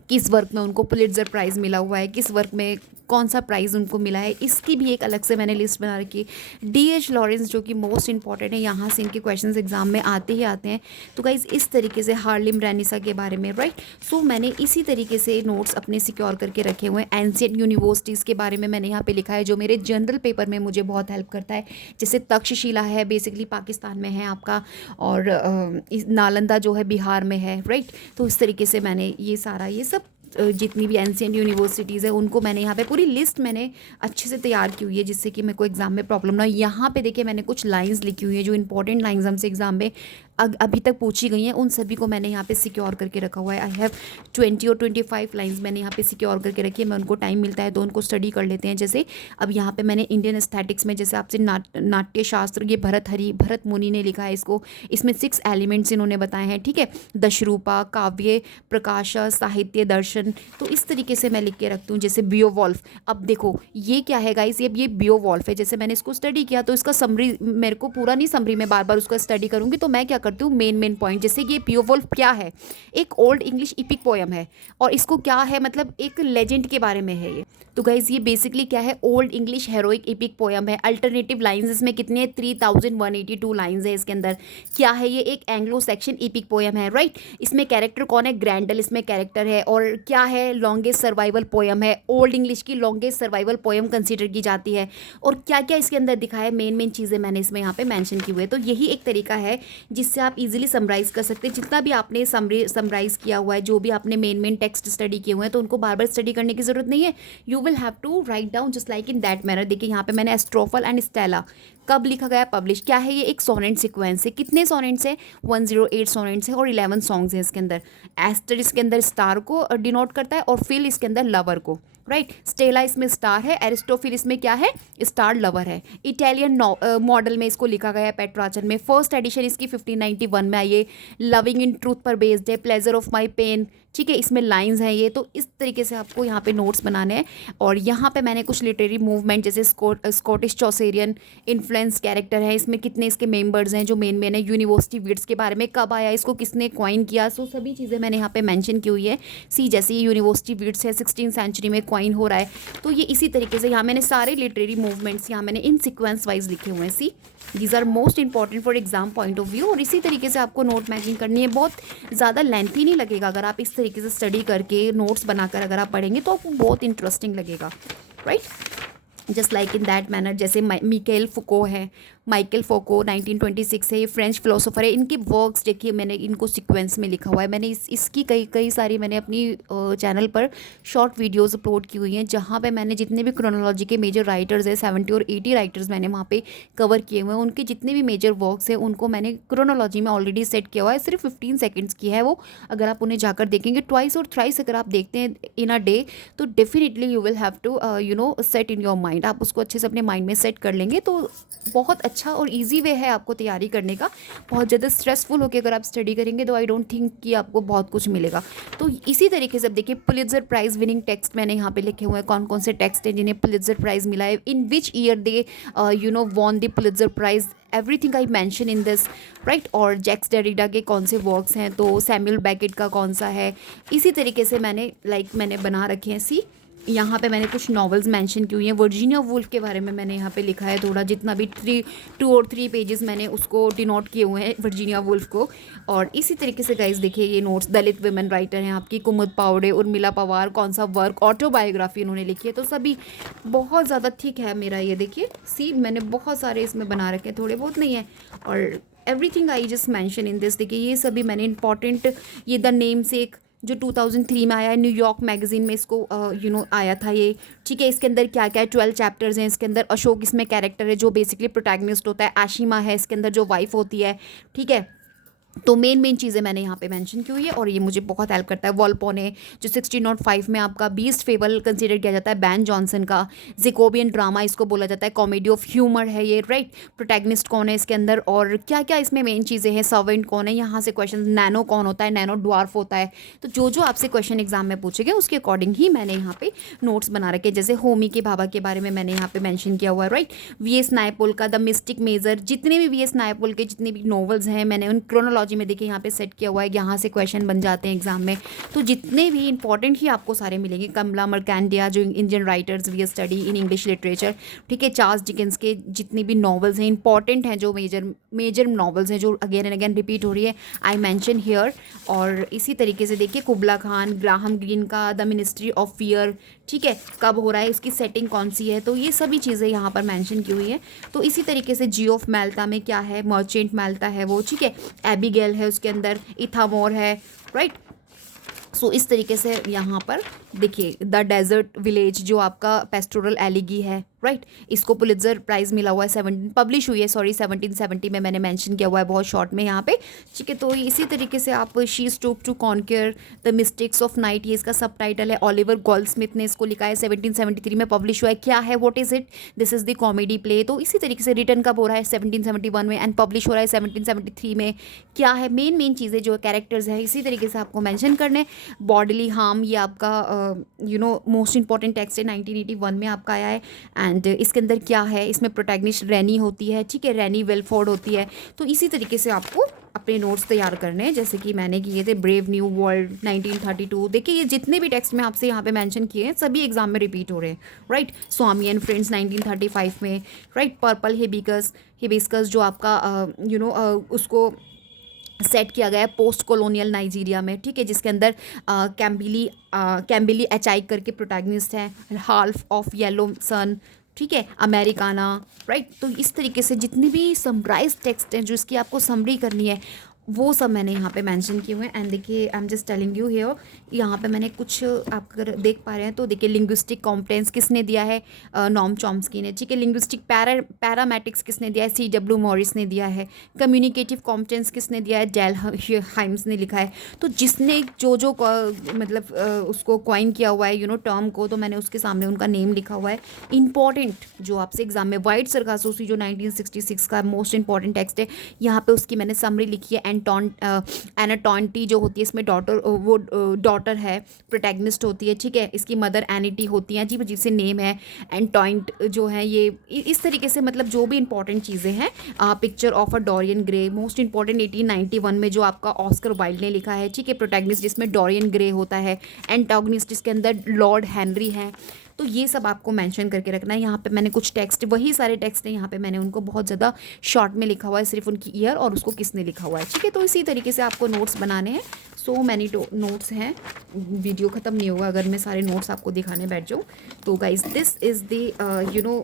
किस वर्क में उनको पुलिट्जर प्राइज़ मिला हुआ है, किस वर्क में कौन सा प्राइज़ उनको मिला है, इसकी भी एक अलग से मैंने लिस्ट बना रखी है। D.H. लॉरेंस जो कि मोस्ट इंपॉर्टेंट है, यहाँ से इनके क्वेश्चंस एग्जाम में आते ही आते हैं। तो गाइज इस तरीके से हार्लिम रेनिसा के बारे में, राइट। सो मैंने इसी तरीके से नोट्स अपने सिक्योर करके रखे हुए हैं। एंशिएंट यूनिवर्सिटीज़ के बारे में मैंने यहाँ पे लिखा है जो मेरे जनरल पेपर में मुझे बहुत हेल्प करता है। जैसे तक्षशिला है, बेसिकली पाकिस्तान में है आपका, और नालंदा जो है बिहार में है, राइट। तो इस तरीके से मैंने ये सारा ये सब जितनी भी एंशिएंट यूनिवर्सिटीज़ है उनको मैंने यहाँ पे पूरी लिस्ट मैंने अच्छे से तैयार की हुई है, जिससे कि मेरे को एग्जाम में प्रॉब्लम ना हो। यहाँ पे देखिए मैंने कुछ लाइंस लिखी हुई है जो इंपॉर्टेंट लाइंस हमसे एग्जाम में अभी तक पूछी गई हैं, उन सभी को मैंने यहाँ पे सिक्योर करके रखा हुआ है। आई हैव 20 और 25 लाइंस मैंने यहाँ पे सिक्योर करके रखी है। मैं उनको टाइम मिलता है तो उनको स्टडी कर लेते हैं। जैसे अब यहाँ पे मैंने इंडियन एस्थेटिक्स में जैसे आपसे नाट्य शास्त्र, ये भरत मुनि ने लिखा है इसको, इसमें 6 एलिमेंट्स इन्होंने बताए हैं, ठीक है। दशरूपा, काव्य, प्रकाश, साहित्य, दर्शन। तो इस तरीके से मैं लिख के रखती हूँ। जैसे बियोवॉल्फ, अब देखो ये क्या है गाइस, ये बियोवॉल्फ है। जैसे मैंने इसको स्टडी किया तो इसका समरी मेरे को पूरा नहीं, समरी में बार बार उसका स्टडी करूँगी तो मैं क्या करती हूँ मेन पॉइंट। जैसे ये बियोवॉल्फ क्या है, एक ओल्ड इंग्लिश इपिक पोयम है, और इसको क्या है मतलब एक लेजेंड के बारे में है ये। तो गाइज ये बेसिकली क्या है, old English heroic EPIC poem है। अल्टरनेटिव लाइंस इसमें कितने 3182 लाइंस है इसके अंदर। क्या है ये, एक एंग्लो सेक्शन इपिक पोयम है, राइट। इसमें कैरेक्टर कौन है, ग्रैंडल इसमें कैरेक्टर है। और क्या है, लॉन्गेस्ट सर्वाइवल पोयम है, ओल्ड इंग्लिश की लॉन्गेस्ट सर्वाइवल पोयम कंसिडर की जाती है। और क्या क्या इसके अंदर दिखा है, मेन चीज़ें मैंने इसमें यहाँ पे मेंशन की हुई है। तो यही एक तरीका है जिससे आप इजीली समराइज़ कर सकते हैं। जितना भी आपने समराइज़ किया हुआ है, जो भी आपने मेन टेक्स्ट स्टडी किए हुए हैं, तो उनको बार बार स्टडी करने की जरूरत नहीं है। You will have to write down just like in that manner. देखिए यहाँ पे मैंने एस्ट्रोफल एंड स्टेला कब लिखा गया, पब्लिश। क्या है ये, एक सोनेट सीक्वेंस है। कितने सोनेट्स हैं, 108 सोनेट्स हैं और 11 सॉन्ग्स हैं इसके अंदर। एस्टर इसके अंदर स्टार को डिनोट करता है और फिल इसके अंदर लवर को, राइट। स्टेला इसमें स्टार है, एरिस्टोफिल इसमें क्या है, स्टार लवर है। इटालियन मॉडल में इसको लिखा गया है पेट्राचन में। फर्स्ट एडिशन इसकी 1591 में आई है। लविंग इन ट्रूथ पर बेस्ड है, प्लेजर ऑफ माई पेन, ठीक है। इसमें लाइंस हैं ये। तो इस तरीके से आपको यहाँ पे नोट्स बनाने हैं। और यहाँ पे मैंने कुछ लिटरेरी मूवमेंट जैसे स्कॉटिश चौसेरियन इन्फ्लुएंस कैरेक्टर है, इसमें कितने इसके मेंबर्स हैं जो मेन है। यूनिवर्सिटी विट्स के बारे में, कब आया, इसको किसने क्वाइन किया, सो सभी चीज़ें मैंने यहाँ पे मेंशन की हुई है। सी जैसे ये यूनिवर्सिटी विट्स है 16th सेंचुरी में क्वाइन हो रहा है। तो ये इसी तरीके से यहाँ मैंने सारे लिटरेरी मूवमेंट्स यहाँ मैंने इन सीक्वेंस वाइज लिखे हुए हैं। See these are most important for exam point of view. और इसी तरीके से आपको नोट मेकिंग करनी है। बहुत ज़्यादा लेंथी नहीं लगेगा अगर आप इस तरीके से स्टडी करके नोट्स बनाकर अगर आप पढ़ेंगे तो आपको बहुत इंटरेस्टिंग लगेगा, right. Just like in that manner. जैसे मिकेल फुको है, माइकल फोको 1926 है, ये फ्रेंच फिलोसोफर है। इनके वर्क्स देखिए, मैंने इनको सीक्वेंस में लिखा हुआ है। मैंने इसकी कई सारी मैंने अपनी चैनल पर शॉर्ट वीडियोस अपलोड की हुई हैं, जहाँ पे मैंने जितने भी क्रोनोलॉजी के मेजर राइटर्स हैं, 70 और 80 राइटर्स मैंने वहाँ पे कवर किए हुए हैं। उनके जितने भी मेजर वर्क्स हैं उनको मैंने क्रोनोलॉजी में ऑलरेडी सेट किया हुआ है। सिर्फ 15 सेकेंड्स की है वो। अगर आप उन्हें जाकर देखेंगे ट्वाइस और थ्राइस अगर आप देखते हैं इन अ डे, तो definitely you will have to set in your mind. आप उसको अच्छे से अपने माइंड में सेट कर लेंगे तो बहुत अच्छा और इजी वे है आपको तैयारी करने का। बहुत ज़्यादा स्ट्रेसफुल होकर अगर आप स्टडी करेंगे तो आई डोंट थिंक कि आपको बहुत कुछ मिलेगा। तो इसी तरीके से अब देखिए, पुलित्जर प्राइज़ विनिंग टेक्स्ट मैंने यहाँ पे लिखे हुए हैं, कौन कौन से टेक्स्ट हैं जिन्हें पुलित्जर प्राइज़ मिला है, in which year they won the Pulitzer prize, everything I mention in this, right. और जैक्स डेरिडा के कौन से वर्क्स हैं, तो सैमुअल बेकेट का कौन सा है। इसी तरीके से मैंने बना रखे हैं। यहाँ पे मैंने कुछ नॉवेल्स मेंशन की हुई हैं। वर्जीनिया वुल्फ के बारे में मैंने यहाँ पे लिखा है थोड़ा, जितना भी 2 और 3 पेजेस मैंने उसको डिनोट किए हुए हैं वर्जीनिया वुल्फ को। और इसी तरीके से गाइस देखिए, ये नोट्स दलित वुमेन राइटर हैं आपकी, कुमुद पावड़े, उर्मिला पवार, कौन सा वर्क, ऑटोबायोग्राफी उन्होंने लिखी है। तो सभी बहुत ज़्यादा थिक है मेरा ये देखिए, मैंने बहुत सारे इसमें बना रखे हैं, थोड़े बहुत नहीं है। और everything I just mention in this, देखिए ये सभी मैंने इंपॉर्टेंट, ये द नेम से एक जो 2003 में आया है, न्यूयॉर्क मैगजीन में इसको आया था ये, ठीक है। इसके अंदर क्या क्या है, 12 चैप्टर्स हैं इसके अंदर। अशोक इसमें कैरेक्टर है जो बेसिकली प्रोटैगनिस्ट होता है, आशिमा है इसके अंदर जो वाइफ होती है, ठीक है। तो मेन चीज़ें मैंने यहाँ पे मेंशन की हुई है और ये मुझे बहुत हेल्प करता है। वॉल्पोने जो 1605 में आपका बीस्ट फेबल कंसीडर किया जाता है, बैन जॉनसन का जेकोबियन ड्रामा इसको बोला जाता है, कॉमेडी ऑफ ह्यूमर है ये, राइट। प्रोटैगनिस्ट कौन है इसके अंदर और क्या क्या इसमें मेन चीज़ें हैं, सर्वेंट कौन है, यहाँ से क्वेश्चन, नैनो कौन होता है, नैनो ड्वार्फ होता है। तो जो आपसे क्वेश्चन एग्जाम में पूछेगा उसके अकॉर्डिंग ही मैंने यहाँ पे नोट्स बना रखे। जैसे होमी के भाभा के बारे में मैंने यहाँ पे मैंशन किया हुआ है, राइट। वी.एस. नायपॉल का द मिस्टिक मेजर, जितने भी वी.एस. नायपॉल के जितने भी नॉवेल्स हैं मैंने उन क्रोनोलॉजी में देखिए यहाँ पे सेट किया हुआ है, यहाँ से क्वेश्चन बन जाते हैं एग्जाम में। तो जितने भी इंपॉर्टेंट ही आपको सारे मिलेंगे। कमला मर्केंडिया जो Indian writers we study in English literature, ठीक है। चार्ल्स डिकेंस के जितनी भी नॉवेल्स हैं इंपॉर्टेंट हैं, जो मेजर नॉवेल्स हैं जो अगेन एंड अगेन रिपीट हो रही है, आई मैंशन हियर। और इसी तरीके से देखिए, कुबला खान, ग्राहम ग्रीन का द मिनिस्ट्री ऑफ फियर, ठीक है, कब हो रहा है, इसकी सेटिंग कौन सी है, तो ये सभी चीज़ें यहाँ पर मेंशन की हुई है। तो इसी तरीके से जी ऑफ मैल्टा में क्या है, मर्चेंट मैल्टा है वो, ठीक है। एबिगेल है उसके अंदर, इथामोर है, राइट। सो इस तरीके से यहाँ पर देखिए, द डेजर्ट विलेज जो आपका पेस्टोरल एलिगी है, राइट। इसको पुलित्जर प्राइज़ मिला हुआ है, पब्लिश हुई है 1770 में, मैंने मेंशन किया हुआ है बहुत शॉर्ट में यहाँ पे, ठीक है। तो इसी तरीके से आप she stoop to conquer the mistakes of night, ये इसका सब टाइटल है। ओलिवर गोल्डस्मिथ ने इसको लिखा है, 1773 में पब्लिश हुआ है। क्या है, what is it, this is the comedy play. तो इसी तरीके से रिटर्न कब हो रहा है, 1771 में, एंड पब्लिश हो रहा है 1773 में। क्या है मेन चीज़ें जो कैरेक्टर्स है इसी तरीके से आपको मैंशन करने। बॉडली हार्म, ये आपका मोस्ट इंपॉर्टेंट टेक्स्ट है, 1981 में आपका आया है। एंड इसके अंदर क्या है, इसमें प्रोटैगनिस्ट रैनी होती है, ठीक है, रैनी वेलफोर्ड होती है। तो इसी तरीके से आपको अपने नोट्स तैयार करने हैं, जैसे कि मैंने किए थे ब्रेव न्यू वर्ल्ड 1932। देखिए, ये जितने भी टेक्स्ट मैं आपसे यहाँ पे मेंशन किए हैं सभी एग्जाम में रिपीट हो रहे हैं, राइट। स्वामी एंड फ्रेंड्स 1935 में, राइट। पर्पल हिबिस्कस जो आपका उसको सेट किया गया है पोस्ट कॉलोनियल नाइजीरिया में, ठीक है, जिसके अंदर कैम्बिली एचाइक करके प्रोटैगनिस्ट है। हाल्फ ऑफ येलो सन, ठीक है, अमेरिकाना, राइट। तो इस तरीके से जितने भी समराइज टेक्स्ट हैं जो इसकी आपको समरी करनी है वो सब मैंने यहाँ पे मेंशन किए हुए हैं। एंड देखिए, आई am just telling you here, यहाँ पे मैंने कुछ आप अगर देख पा रहे हैं तो देखिए, लिंग्विस्टिक कॉम्पिटेंस किसने दिया है, नॉम चॉम्स्की ने, ठीक है। लिंग्विस्टिक पैरामेटिक्स किसने दिया है, C.W. मॉरिस ने दिया है। कम्युनिकेटिव कॉम्पिटेंस किसने दिया है, डेल हाइम्स ने लिखा है। तो जिसने जो मतलब उसको क्वाइन किया हुआ है टर्म को, तो मैंने उसके सामने उनका नेम लिखा हुआ है। इंपॉर्टेंट जो आपसे एग्जाम में, वाइट सरगासोसी जो 1966 का मोस्ट इंपॉर्टेंट टेक्स्ट है, यहाँ पे उसकी मैंने समरी लिखी है। एनाटॉन्टी जो होती है इसमें डॉटर है, प्रोटैगनिस्ट होती है, ठीक है। इसकी मदर एनिटी होती हैं, अजीब अजीब से नेम है। एंटॉइंट जो है ये इस तरीके से, मतलब जो भी इंपॉर्टेंट चीज़ें हैं। Picture of a Dorian Gray, most important 1891 में जो आपका ऑस्कर वाइल्ड ने लिखा है, ठीक है। प्रोटैगनिस्ट जिसमें डोरियन ग्रे होता है। एंटागनिस्ट जिसके अंदर लॉर्ड हेनरी हैं। तो ये सब आपको मेंशन करके रखना है। यहाँ पे मैंने कुछ टेक्स्ट, वही सारे टेक्स्ट हैं, यहाँ पे मैंने उनको बहुत ज़्यादा शॉर्ट में लिखा हुआ है, सिर्फ उनकी ईयर और उसको किसने लिखा हुआ है, ठीक है। तो इसी तरीके से आपको नोट्स बनाने हैं। सो मैनी नोट्स हैं वीडियो ख़त्म नहीं होगा अगर मैं सारे नोट्स आपको दिखाने बैठ जाऊँ। तो guys this is the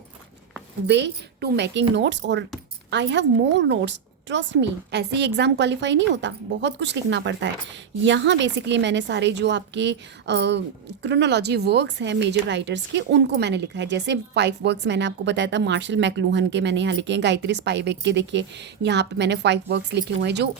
way to making notes, और I have more notes, trust me. ऐसे ही एग्ज़ाम क्वालिफाई नहीं होता, बहुत कुछ लिखना पड़ता है। यहाँ बेसिकली मैंने सारे जो आपके क्रोनोलॉजी वर्क्स हैं मेजर राइटर्स के, उनको मैंने लिखा है। जैसे 5 वर्क्स मैंने आपको बताया था मार्शल मैकलूहन के, मैंने यहाँ लिखे हैं। गायत्री स्पाइवेक के देखिए यहाँ पे मैंने 5 वर्क्स लिखे हुए हैं जो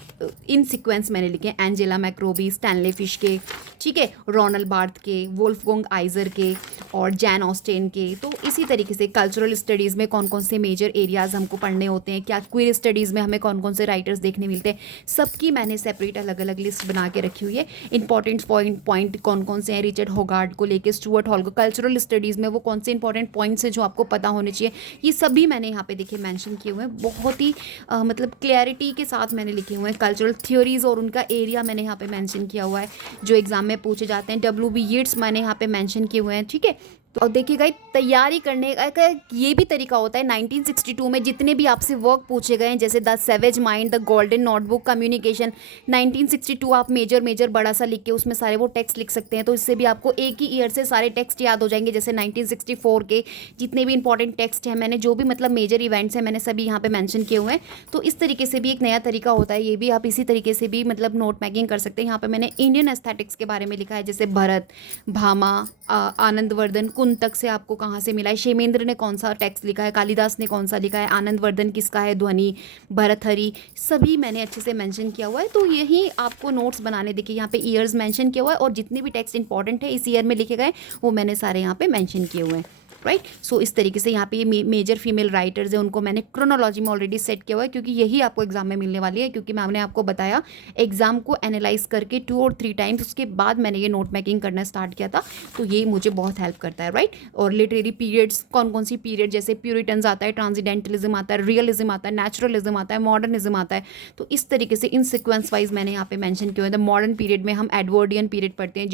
इन सीक्वेंस मैंने लिखे हैं। एंजेला मैक्रोबी, स्टैनले फिश के, ठीक है, रोनल बार्थ के, वुल्फगोंग आइजर के और जैन ऑस्टेन के। तो इसी तरीके से कल्चरल स्टडीज़ में कौन कौन से मेजर एरियाज़ हमको पढ़ने होते हैं, क्या क्वीर स्टडीज़ में हमें कौन कौन से राइटर्स देखने मिलते हैं, सबकी मैंने सेपरेट अलग अलग लिस्ट बना के रखी हुई है। इंपॉर्टेंट पॉइंट कौन कौन से हैं, रिचर्ड होगार्ड को लेके स्टुअर्ट हॉल को, कल्चरल स्टडीज़ में वो कौन से इंपॉर्टेंट पॉइंट्स हैं जो आपको पता होने चाहिए, ये सभी मैंने यहाँ पे देखिए मेंशन किए हुए हैं। बहुत ही मतलब क्लैरिटी के साथ मैंने लिखे हुए हैं। कल्चरल थ्योरीज़ और उनका एरिया मैंने यहाँ पे मेंशन किया हुआ है जो एग्जाम में पूछे जाते हैं। WB यीट्स मैंने यहाँ पे मेंशन किए हुए हैं, ठीक है। तो अब देखिएगा तैयारी करने का ये भी तरीका होता है। 1962 में जितने भी आपसे वर्क पूछे गए हैं, जैसे the savage mind, the golden notebook, communication, 1962 आप मेजर बड़ा सा लिख के उसमें सारे वो टेक्स्ट लिख सकते हैं। तो इससे भी आपको एक ही ईयर से सारे टेक्स्ट याद हो जाएंगे। जैसे 1964 के जितने भी इंपॉर्टेंट टेक्स्ट हैं, मैंने जो भी मतलब मेजर इवेंट्स हैं मैंने सभी यहाँ पे मेंशन किए हुए हैं। तो इस तरीके से भी एक नया तरीका होता है, ये भी आप इसी तरीके से भी मतलब नोट मेकिंग कर सकते हैं। यहाँ पे मैंने इंडियन एस्थेटिक्स के बारे में लिखा है, जैसे भरत, भामा, आनंदवर्धन, कुंतक से आपको कहाँ से मिला है, क्षेमेंद्र ने कौन सा टेक्स्ट लिखा है, कालिदास ने कौन सा लिखा है, आनंदवर्धन किसका है, ध्वनि, भरतहरि, सभी मैंने अच्छे से मेंशन किया हुआ है। तो यही आपको नोट्स बनाने, देखिए यहाँ पे ईयर्स मेंशन किया हुआ है और जितने भी टेक्स्ट इंपॉर्टेंट है इस ईयर में लिखे गए वो मैंने सारे यहाँ पे मेंशन किए हुए हैं, राइट। सो इस तरीके से यहाँ पे ये मेजर फीमेल राइटर्स हैं, उनको मैंने क्रोनोलॉजी में ऑलरेडी सेट किया हुआ है, क्योंकि यही आपको एग्जाम में मिलने वाली है। क्योंकि मैंने आपको बताया एग्जाम को एनालाइज करके 2 और 3 टाइम्स उसके बाद मैंने ये नोट मेकिंग करना स्टार्ट किया था। तो ये मुझे बहुत हेल्प करता है, राइट। और लिटरेरी पीरियड्स कौन कौन सी पीरियड, जैसे प्यूरिटन्स आता है, ट्रांसजेंडलिज्म आता है, रियलिज्म आता है, नेचुरलिज्म आता है, मॉडर्निज्म आता है। तो इस तरीके से इन सिक्वेंस वाइज मैंने यहाँ पे मेंशन किया है। मॉडर्न पीरियड में हम एडवर्डियन पीरियड पढ़ते हैं,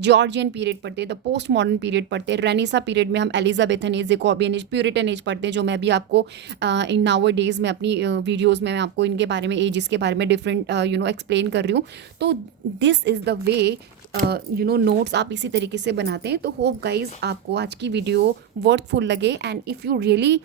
जॉर्जियन पीरियड पढ़ते हैं, द पोस्ट मॉडर्न पीरियड पढ़ते हैं, रेनेसा पीरियड में हम Elizabethan age, Jacobean age, Puritan age पढ़ते हैं, जो मैं भी आपको इन नाउ डेज में अपनी वीडियोज़ में मैं आपको इनके बारे में, एजेस के बारे में डिफरेंट एक्सप्लेन कर रही हूँ। तो this is the way notes आप इसी तरीके से बनाते हैं। तो होप गाइज आपको आज की वीडियो वर्थफुल लगे, and if you really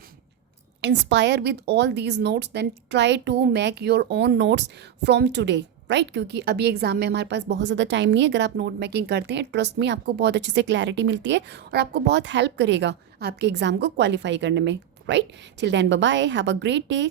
inspire with all these notes then try to make your own notes from today, right. क्योंकि अभी एग्जाम में हमारे पास बहुत ज़्यादा टाइम नहीं है। अगर आप नोट मेकिंग करते हैं, ट्रस्ट में आपको बहुत अच्छे से क्लैरिटी मिलती है और आपको बहुत हेल्प करेगा आपके एग्जाम को क्वालिफाई करने में, right. Till then bye bye, have a great day.